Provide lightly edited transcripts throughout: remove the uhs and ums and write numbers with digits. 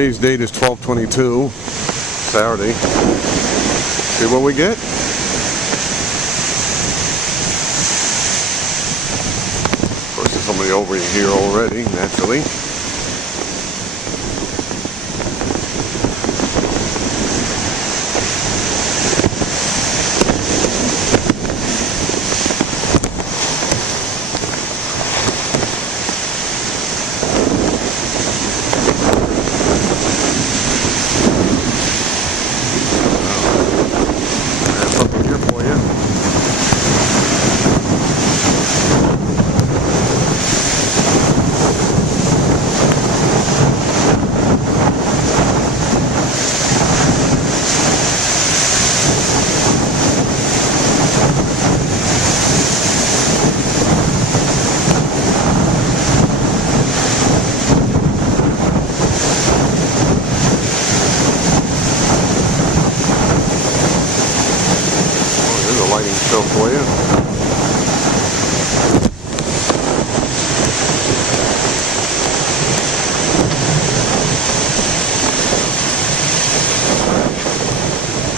Today's date is 12/22, Saturday. See what we get? Of course, there's somebody over here already, naturally. Show for you.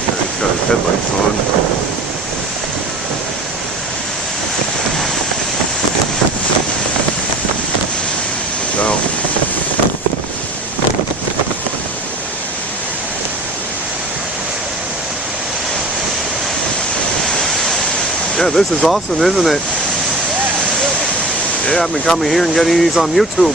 He's got his headlights on. So. Yeah, this is awesome, isn't it? Yeah, I've been coming here and getting these on YouTube.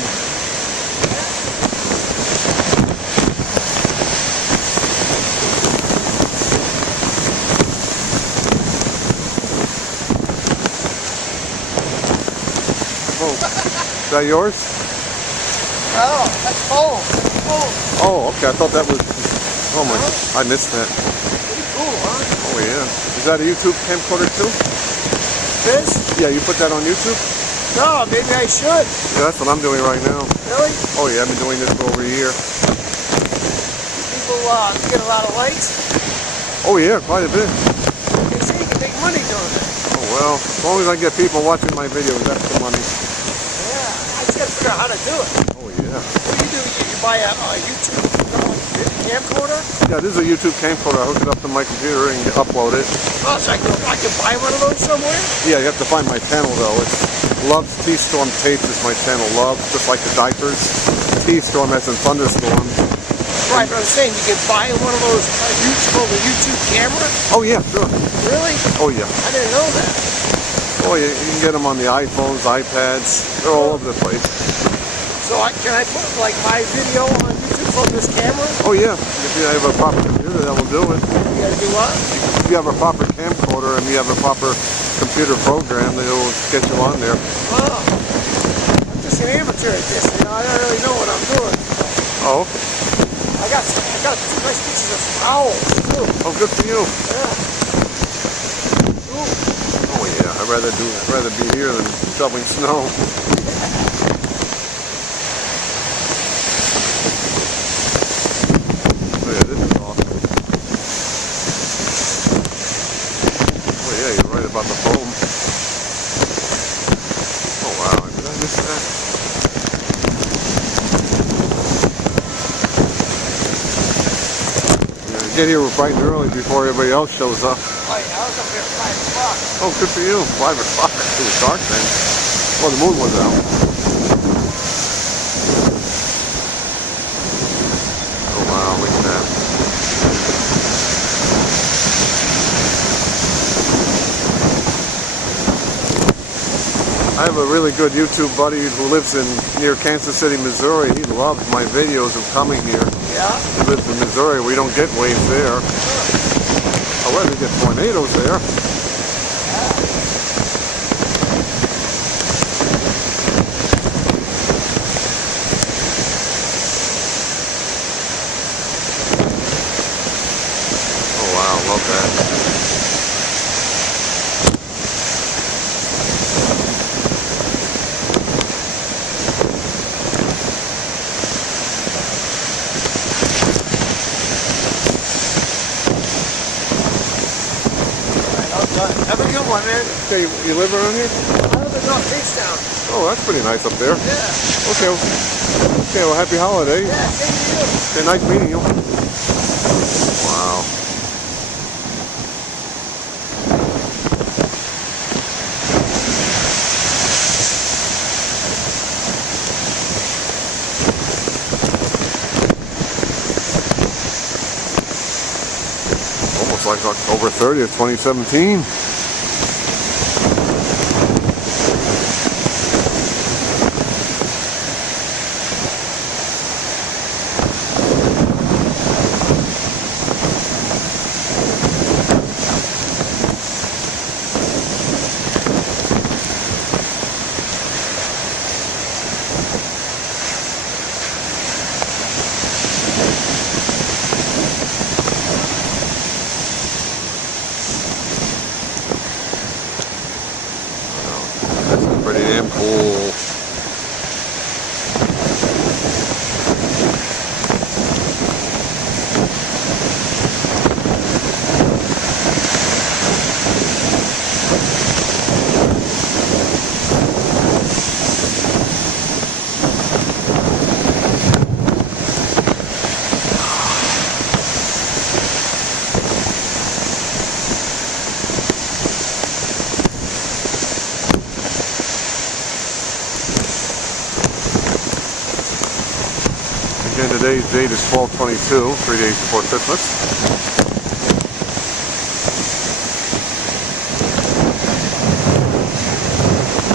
Oh, is that yours? Oh, that's full. Oh, okay. I thought that was. Oh my! I missed that. Pretty cool, huh? Oh yeah. Is that a YouTube camcorder too? This? Yeah, you put that on YouTube? No, maybe I should. Yeah, that's what I'm doing right now. Really? Oh yeah, I've been doing this for over a year. People get a lot of likes? Oh yeah, quite a bit. They say you can make money doing it. Oh well, as long as I get people watching my videos, that's the money. Yeah, I just gotta figure out how to do it. Oh yeah. What do? You buy a YouTube camcorder? Yeah, this is a YouTube camcorder. I hook it up to my computer and upload it. Oh, so I can buy one of those somewhere? Yeah, you have to find my channel though. It's Loves T-Storm Tapes is my channel. Loves, just like the diapers. T-Storm as in thunderstorms. Right, but I'm saying you can buy one of those YouTube camera? Oh yeah, sure. Really? Oh yeah. I didn't know that. Oh yeah, you can get them on the iPhones, iPads. They're all over the place. So can I put like my video on YouTube from this camera? Oh yeah, if you have a proper computer, that will do it. You gotta do what? If you have a proper camcorder and you have a proper computer program, they will get you on there. Oh, I'm just an amateur at this. You know, I don't really know what I'm doing. Oh, okay. I got two nice pieces of owls too. Oh, good for you. Yeah. Ooh. Oh yeah, I'd rather be here than shoveling snow. Oh yeah, this is awesome. Oh yeah, you're right about the foam. Oh wow, did I miss that? Yeah, get here bright and early before everybody else shows up. Oh yeah, I was up here at 5 o'clock. Oh, good for you. 5 o'clock. It was dark then. Well, the moon was out. Oh wow, look at that. I have a really good YouTube buddy who lives near Kansas City, Missouri. He loves my videos of coming here. Yeah? He lives in Missouri. We don't get waves there. However, we get tornadoes there. Oh wow, love that. Have a good one, man. Okay, you live around here? I live in No, Kingstown. Oh, that's pretty nice up there. Yeah. Okay. Okay, well, happy holiday. Yeah, same to you. Okay, nice meeting you. Wow. Almost like October 30th, 2017. Pretty damn cool. Again, today's date is 12/22, 3 days before Christmas.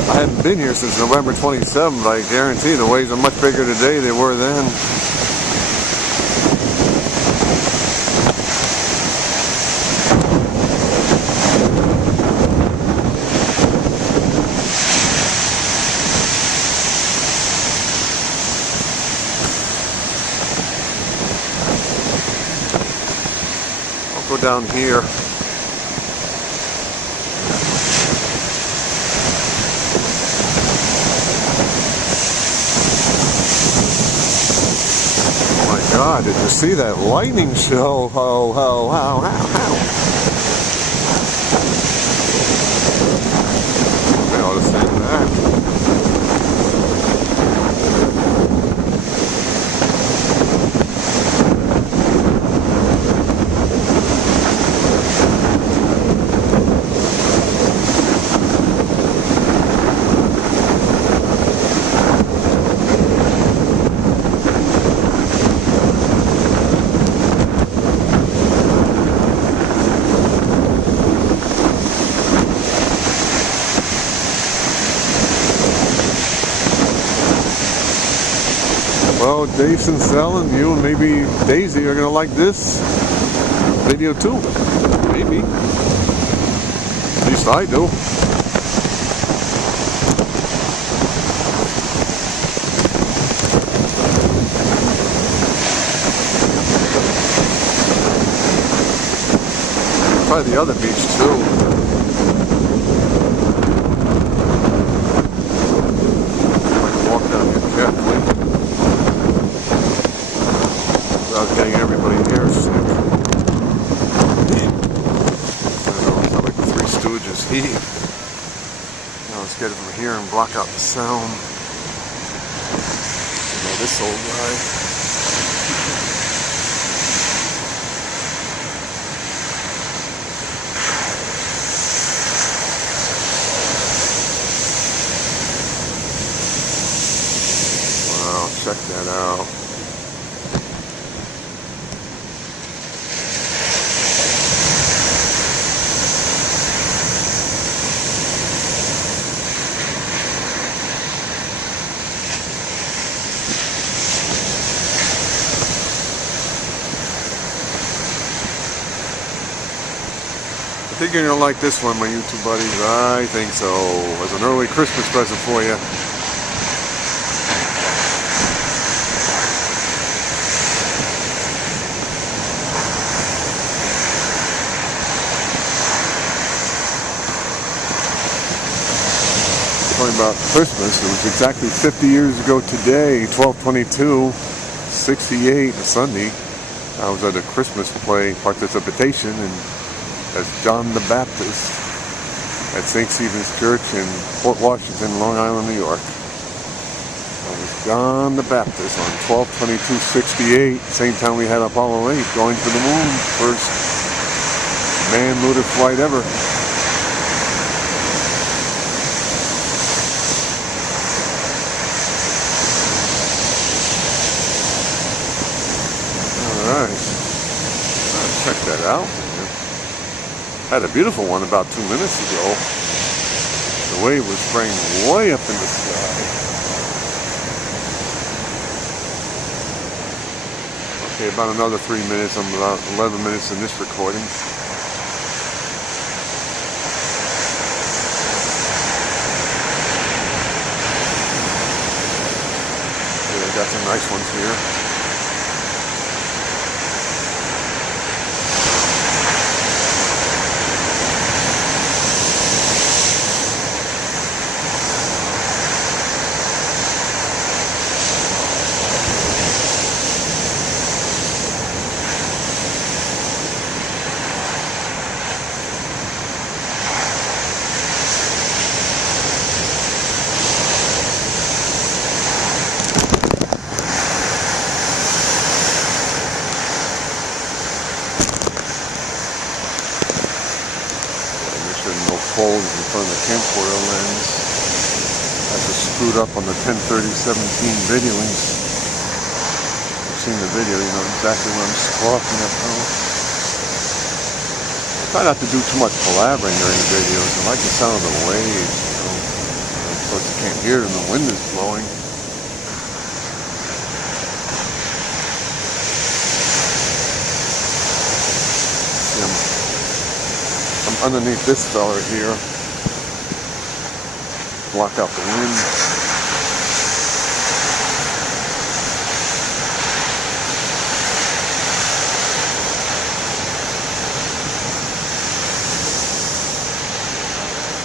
I haven't been here since November 27th, but I guarantee the waves are much bigger today than they were then. Go down here. Oh my God, did you see that lightning show? Ho, ho, ho, ho, ho. I ought to say that. Well, Jason, Sal, and you, and maybe Daisy are going to like this video too. Maybe. At least I do. Try the other beach too. Walk down here carefully. Without getting everybody here sick. I know, it's not like the Three Stooges heat. Now let's get it from here and block out the sound. You know, this old guy. Wow, check that out. I think you're going to like this one, my YouTube buddies. I think so. As an early Christmas present for you. Talking about Christmas, it was exactly 50 years ago today, 12/22/68, a Sunday. I was at a Christmas play participation, and as John the Baptist. at St. Stephen's Church in Port Washington, Long Island, New York. I was John the Baptist on 12/22/68, same time we had Apollo 8 going to the moon, first manned lunar flight ever. Alright, check that out. Had a beautiful one about 2 minutes ago. The wave was spraying way up in the sky. Okay, about another 3 minutes. I'm about 11 minutes in this recording. Yeah, got some nice ones here. No folds in front of the camcorder lens. That's just screwed up on the 10/30/17 videoing. You've seen the video, you know exactly what I'm talking about. I try not to do too much blabbering during the videos. I like the sound of the waves, you know. Of course you can't hear it when the wind is blowing. I'm underneath this fella here. Block out the wind.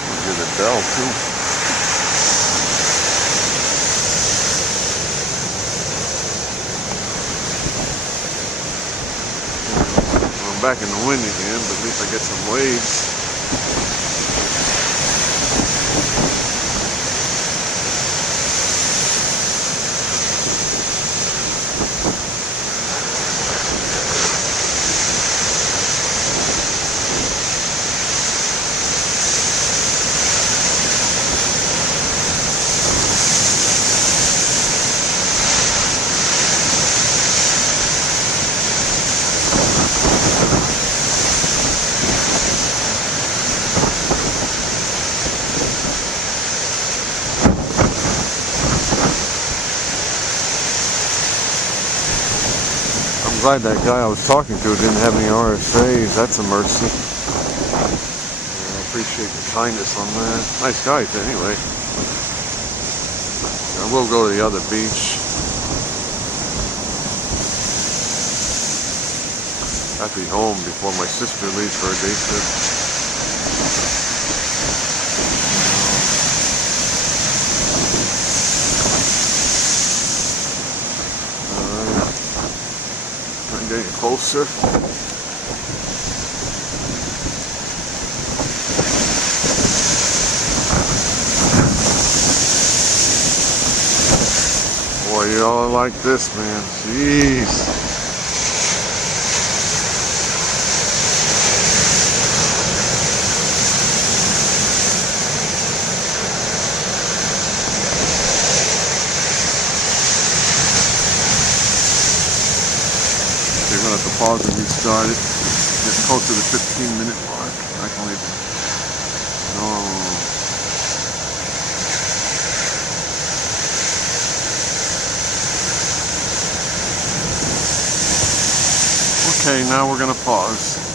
I'll hear the bell too. I'm back in the wind again, but at least I get some waves. I'm glad that guy I was talking to didn't have any RSAs. That's a mercy. I appreciate the kindness on that. Nice guy, anyway. I will go to the other beach. I have to be home before my sister leaves for a day trip. Getting closer. Boy, you all like this, man. Jeez. You're going to have to pause and restart it. It's close to the 15-minute mark. I can leave it. No. Okay, now we're going to pause.